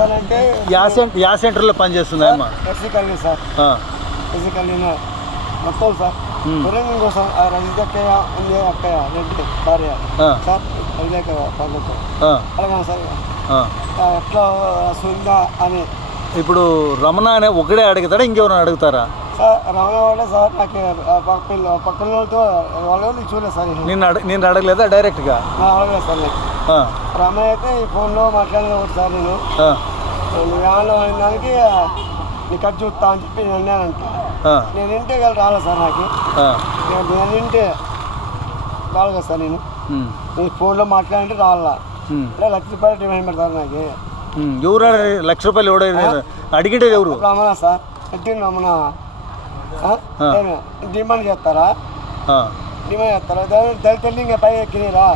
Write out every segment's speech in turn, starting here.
చేస్తానంటే యా సెంటర్లో పనిచేస్తుందమ్మా? SC sir, SC colony మొత్తం సార్. వరంగల్ కోసం రజిత అక్కయ్య ఉంది, అక్కయ్య రెడ్డి భార్య సార్, వివేక పనులతో అలాగే సార్. ఎట్లా వస్తుందా అని ఇప్పుడు రమణ అనే ఒకడే అడుగుతాడా, ఇంకెవరైనా అడుగుతారా? సార్ రమణ వాళ్ళే సార్. నాకు పక్కన వాళ్ళతో వాళ్ళు చూడలేదు సార్. నేను అడగలేదా డైరెక్ట్గా? అడగలేదు సార్. నాకు రమణ అయితే ఈ ఫోన్లో మాట్లాడలేదు ఒకటి సార్. నేను వ్యాన్లో దానికి నీ కట్ చూస్తా అని చెప్పి నేను అన్నానంట. నేను ఇంటే కలిసి రాలేదు సార్. నాకు నేను ఇంటే రాలేదు కదా సార్. నేను ఫోన్లో మాట్లాడంటే రావాలా. ₹1,00,000 డిమాండ్ పెడతారు నాకు. ఎవరు ₹1,00,000 ఎవడో అడిగింటే ఎవరు? రమణ సార్. పెట్టింది రమణ. డిమాండ్ చేస్తారా? డిమాండ్ చేస్తారా? దళితులు ఇంకా పై ఎక్కినరా?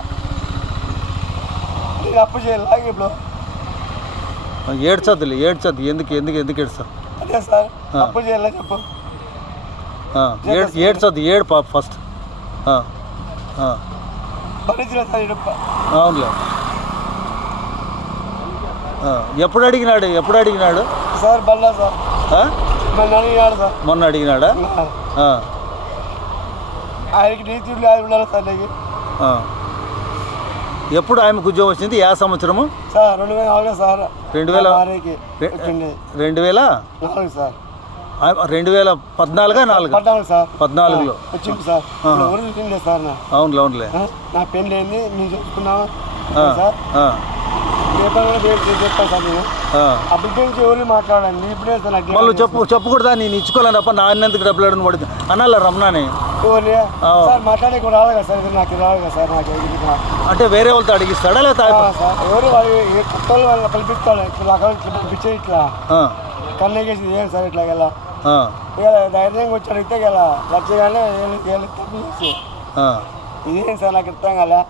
నేను అప్పు చేయాలి ఇప్పుడు. ఏడ్చద్దులే, ఎందుకు ఏడుస్తావు? అదే సార్, అప్పు చేయాలి చెప్పు. ఏడ్చొద్దు, ఏడు పాప ఫస్ట్. భరించలేదు సార్. అవునులే. ఎప్పుడు అడిగినాడు సార్? బల్లా సార్. అడిగినాడు సార్. మొన్న అడిగినాడా? ఆయనకి నీతి ఉండాలి సార్. నీకు ఎప్పుడు ఆమెకు ఉద్యోగం వచ్చింది? ఏ సంవత్సరము సార్? 2004 సార్. 2014 సార్. 2014 సార్. 14లో వచ్చింది సార్. సార్ అవునులే. నా పెళ్ళి అయింది, మేము చూసుకున్నాము సార్. పేపర్ చెప్తాను సార్. నేను అప్పుడు గురించి ఎవరు మాట్లాడండి. ఇప్పుడే సార్ వాళ్ళు చెప్పకూడదా? నేను ఇచ్చుకోలేనప్ప నా అన్నందుకు డబ్బులు అడని పడుతుంది అనాల రమణాని. సార్ మాట్లాడే కూడా రాదు కదా సార్. నాకు రాదు కదా సార్. నాకు అంటే వేరే వాళ్ళతో అడిగిస్తాడా లేదా? సార్ ఎవరు కొత్త వాళ్ళు కల్పిస్తాడు. ఇట్లా పిచ్చే ఇట్లా కన్నగేసి ఏం సార్ ఇట్లా గల ధైర్యంగా వచ్చి అడిగితే గల లచ్చగానే తప్పు చేసి ఇదేం సార్ నాకు ఇస్తాం కదా.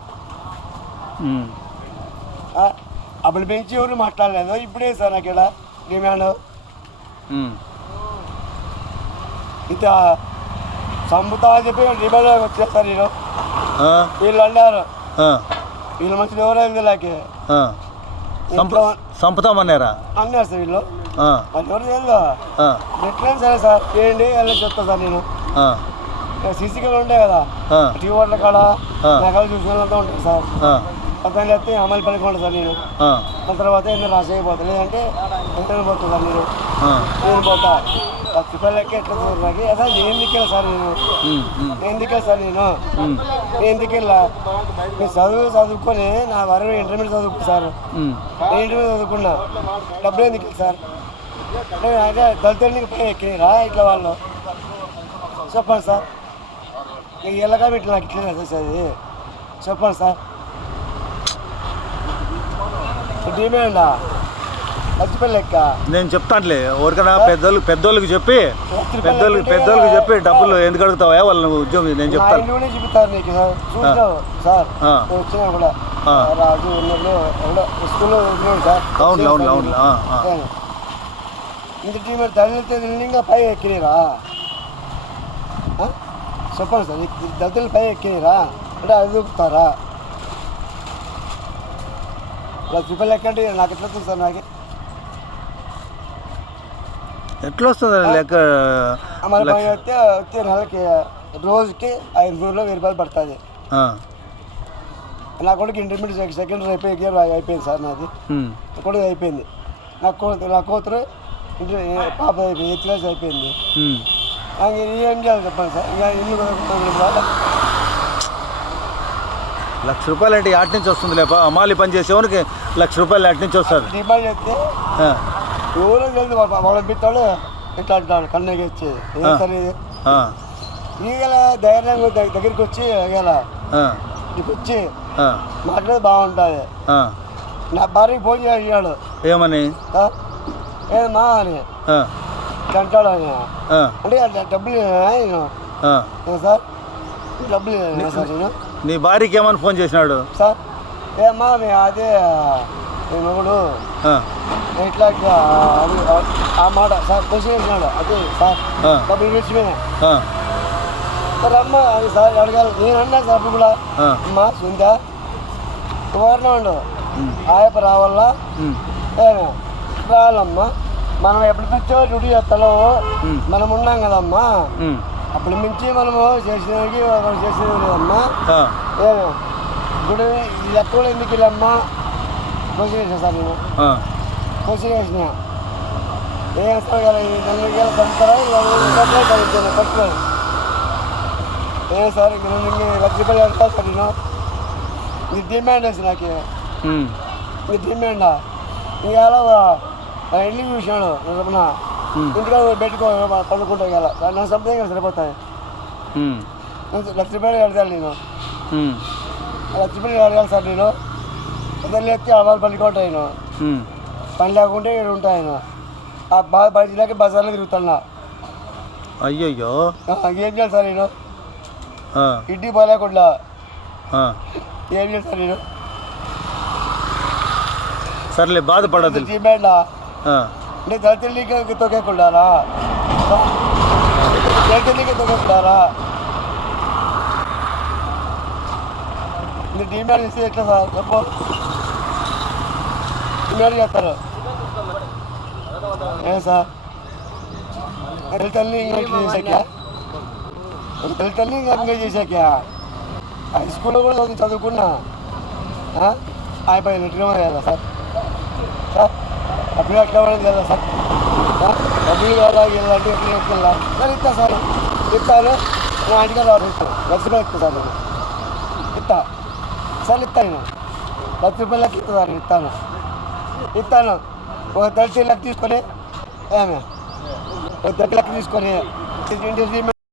అప్పుడు పెంచి ఎవరు మాట్లాడలేదు. ఇప్పుడే సార్ నాకు ఇక్కడ డిమాండ్. ఇంత చంపుతా అని చెప్పి డిమాండ్ వచ్చారు సార్. నేను వీళ్ళు అన్నారు, వీళ్ళు మంచిది ఎవరైంది లేకే చంపుతామన్నారా? అన్నారు సార్ వీళ్ళు. వాళ్ళు ఎవరు తెలియదు. ఎట్లా సరే సార్ చేయండి వెళ్ళి చెప్తా సార్. నేను సీసీ కెమెరా ఉంటాయి కదా టీ వాటర్ కాడ నగలు చూసుకున్నంతా ఉంటుంది సార్. పక్కన చెప్తే అమలు పడుకుంటా సార్. నేను దాని తర్వాత ఏదైనా రాసేయకపోతా, లేదంటే ఎంత పోతా సార్. నేను పోతా ₹10 ఎట్లా సార్ నాకు అసలు నేను దిక్కేలా సార్. నేను దిక్కేలా సార్. నేను ఎందుకు వెళ్ళా? నేను చదువుకొని నా వరకు ఇంటర్మీడియట్ చదువుకున్నా సార్. నేను ఇంటర్మీడియట్ చదువుకున్నా. డబ్బులు ఎందుకు సార్? అదే దళితులకి పై ఎక్కినారా ఇట్లా వాళ్ళు? చెప్పండి సార్. నీకు ఎలాగా ఇట్లా నాకు ఇట్లా సార్ అది చెప్పండి సార్. డిమాండా ₹10 లెక్క? నేను చెప్తానులే ఎవరికైనా పెద్దోళ్ళకి చెప్పి డబ్బులు ఎందుకు అడుగుతావా వాళ్ళ ఉద్యోగం? నేను చెప్తాను. చెప్తారు నీకు సార్. చూసావు సార్ వచ్చినా కూడా రాజు ఉన్నప్పుడు స్కూల్లో సార్. అవును. ఇంత డిమాండ్ దళితులు పై ఎక్కినరా? చెప్పండి సార్. దళితులు పై ఎక్కినరా అంటే అది దూకుతారా? ₹10 లెక్క అంటే నాకు ఎట్లా వస్తుంది సార్? నాకు ఎట్లా వస్తుంది లెక్క? అమలు పని అయితే వచ్చే నెలకి రోజుకి ₹500 ₹1000 పడుతుంది. నా కొడుకు ఇంటర్మీడియట్ సెకండ్ అయిపోయింది సార్. నాది కొడుకు అయిపోయింది. నా కూతురు పాప అయిపోయింది, 8th క్లాస్ అయిపోయింది. ఏం చేయాలి చెప్పండి సార్? ఇంకా ఇల్లు ₹1,00,000 అంటే ఆటి నుంచి వస్తుంది లేప? అమ్మాలి పని చేసేవానికి ₹1,00,000 ఆటి నుంచి వస్తారు. డిమాండ్ చేస్తే ఎవరో తెలియదు. వాళ్ళ పిత్తాడు ఇట్లా అంటాడు కన్నకి వచ్చి ఏం సార్ ఇది? ఈగల ధైర్యంగా దగ్గరికి వచ్చి నీకు వచ్చి మాట్లాడేది బాగుంటుంది. నా భార్యకి ఫోన్ చేసాడు. ఏమని? ఏమా అని అంటాడు ఆయన. అంటే డబ్బులు సార్, డబ్బులు సార్. నేను నీ భార్యకి ఏమని ఫోన్ చేసినాడు సార్? ఏమా అదే మొగుడు ఇట్లా ఆ మాట సార్ క్వశ్చన్ వేసినాడు. అదే సార్ డబ్బులు విషయమే సార్. అమ్మ అది సార్ అడగాలి. నేను అన్నాను సార్ అప్పుడు కూడా, అమ్మా సుందా ఎవరినా ఉండు ఆయప్ప రావాలా రావాలమ్మా. మనం ఎప్పుడు పిచ్చో డ్యూటీ చేస్తాలో మనం ఉన్నాం కదమ్మా. అప్పుడు మించి మనము చేసినకి చేసేది లేదమ్మా. ఇప్పుడు ఇది ఎక్కడ ఎందుకు వెళ్ళమ్మా కోచింగ్ వేసా సార్ నేను. కోచింగ్ వేసిన ఏం వేస్తాను కదా, 4 ఏళ్ళు చదువుతారా ఫస్ట్ ఏం సార్ ఇంక ₹1,00,000 వెళ్తా సార్ నేను. ఇది డిమాండ్ వేసి నాకు ఇది డిమాండా ఇంకా ఇంటికి చూసినాడు చెప్పిన ఇంటికి పెట్టుకో పడుకుంటా కదా నా సంథింగ్ సరిపోతాయి. ₹1,00,000 కడతాను నేను. ₹1,00,000 కడగాలి సార్ నేను. ఇద్దరు ఎత్తి వాళ్ళు పడుకుంటాయి నేను. పని లేకుంటే ఇక్కడ ఉంటాను. ఆ బాధ బయట బజార్లో తిరుగుతున్నా. అయ్యయ్యో ఏం చేయాలి సార్ నేను? ఇంటికి పోలేకుండా ఏం చేస్తాను నేను? సర్లే బాధపడదు. డిమాండా అంటే దళితులకి తొక్కేకుండారా? దళితులకి తొక్కేకుండారా? మీరు డిమాండ్ చేస్తే ఎట్లా సార్ చెప్పు? డిమాండ్ చేస్తారు ఏ సార్? దళితుల్ని ఇంకా చేశాక దళితుల్ని ఇంకా చేశాక హై స్కూల్లో కూడా చదువుకున్నా అయిపోయింది. ఎట్లా కదా సార్? డబ్బులు ఎట్లా పడింది కదా సార్? డబ్బులు వెళ్ళాలంటే ఎట్లా ఎట్లా సార్? ఇస్తా సార్, ఇస్తాను. నా ఇంటికి ₹1,00,000 ఇస్తా సార్ నేను. ఇస్తా సార్, ఇస్తాను నేను. ₹1,00,000 ఇస్తా సార్, ఇస్తాను. ఒక 30 లక్షలు తీసుకొని ఏమే ఒక 30 లక్షలు తీసుకొని